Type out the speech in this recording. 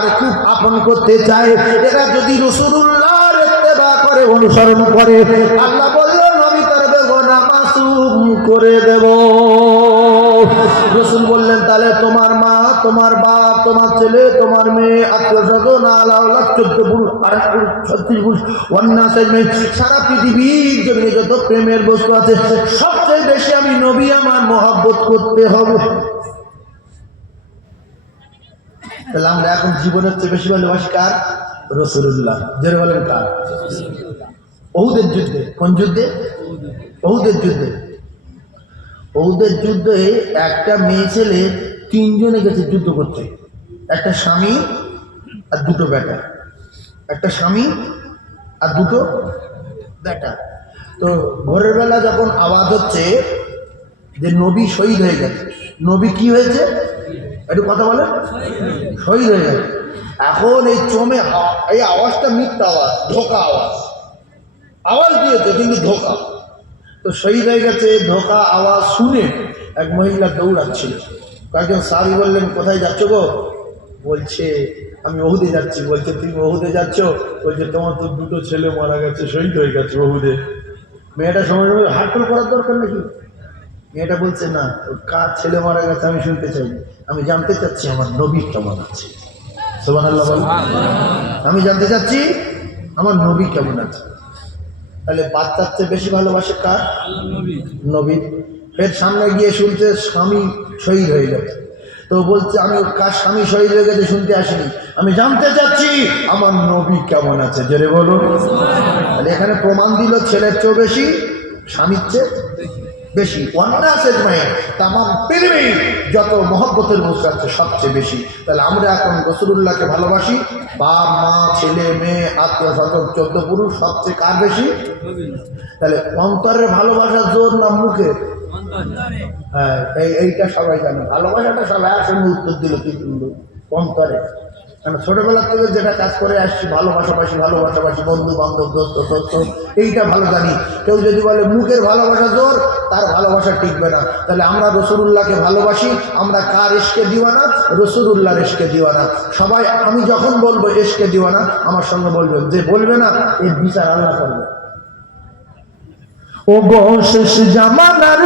আর খুব আপন করতে চায়, এরা যদি রাসূলুল্লাহর ইত্তেবা করে, অনুসরণ করে, আল্লাহ বললেন আমি তার বেগুনাহ মাসুম করে দেব। রাসূল বললেন তাহলে তোমার মা, তোমার বাপ, তোমার ছেলে, তোমার মেয়ে, আত্মীয় স্বজন, আলাউলা 14 পুরুষ, 36 পুরুষ, সারা পৃথিবীর জমিনে যত প্রেমের বস্তু আছে সবচেয়ে বেশি আমি নবী আমার মহব্বত করতে হবে। তাহলে আমরা এখন জীবনের চেয়ে বেশি ভালোবাসি কার? রাসূলুল্লাহ। জোরে বলেন কার? উহুদের যুদ্ধে। কোন যুদ্ধে? উহুদের যুদ্ধে। উহুদের যুদ্ধে একটা মেয়ে ছেলে 3 জনে গেছে যুদ্ধ করতে, একটা স্বামী আর 2টো বেটা, একটা স্বামী আর 2টো বেটা। তো ভোরের বেলা যখন আওয়াজ হচ্ছে যে নবী শহীদ হয়ে গেছে, নবী কি হয়েছে একটু কথা বলে, শহীদ হয়ে গেছে। এখন এই চমে এই আওয়াজটা মিথ্যা আওয়াজ, ধোঁকা আওয়াজ, আওয়াজ দিয়েছে কিন্তু ধোঁকা। তো শহীদ হয়ে গেছে, ধোঁকা আওয়াজ শুনে এক মহিলা দৌড়াচ্ছিল। কয়েকজন সাহাবী বললেন কোথায় যাচ্ছ গো? বলছে আমি উহুদে যাচ্ছি। বলছে তুমি উহুদে যাচ্ছ? বলছে তোমার তো 2টো ছেলে মারা গেছে, শহীদ হয়ে গেছে উহুদে। মেয়েটা সময় সময় হার্টফেল করার দরকার নাকি? মেয়েটা বলছে না, কার ছেলে মারা গেছে আমি শুনতে চাই, আমি জানতে চাচ্ছি আমার নবী কেমন আছে। সুবহানাল্লাহ বলেন। আমি জানতে চাচ্ছি আমার নবী কেমন আছে। তাহলে বাচ্চার চেয়ে বেশি ভালোবাসে কার? নবী। ফের সামনে গিয়ে শুনছে স্বামী শহীদ হয়ে গেছে। তো বলছে আমি কার স্বামী শহীদ হয়ে গেছে শুনতে আসিনি, আমি জানতে চাচ্ছি আমার নবী কেমন আছে। জোরে বলুন। তাহলে এখানে প্রমাণ দিল ছেলের চেয়ে বেশি স্বামীর চেয়ে বেশি। তামাম পৃথিবী যত মহব্বতের বস্তু আছে সবচেয়ে বেশি। তাহলে আমরা এখন রাসূলুল্লাহকে ভালোবাসি, বাপ মা ছেলে মেয়ে আত্মীয় স্বজন 14 পুরুষ সবচেয়ে কার বেশি? তাহলে অন্তরের ভালোবাসা জোর না মুখে? হ্যাঁ, এইটা সবাই জানে। ভালোবাসাটা সবাই আসলে উত্তর দিল কিন্তু অন্তরে। কারণ ছোটবেলা থেকে যেটা কাজ করে আসছি, ভালোবাসাবাসি ভালোবাসাবাসি, বন্ধু বান্ধব দোস্ত দোস্ত, এইটা ভালো জানি। কেউ যদি বলে মুখের ভালোবাসা জোর, তার ভালোবাসা টিকবে না। তাহলে আমরা রাসূলুল্লাহকে ভালোবাসি, আমরা কার ইশকে দিওয়ানা? রাসূলুল্লাহর ইশকে দিওয়ানা। সবাই আমি যখন বলবো ইশকে দিওয়ানা, আমার সঙ্গে বলবেন, যে বলবে না এর বিচার আল্লাহ করবে। ও গো শেষ জামানার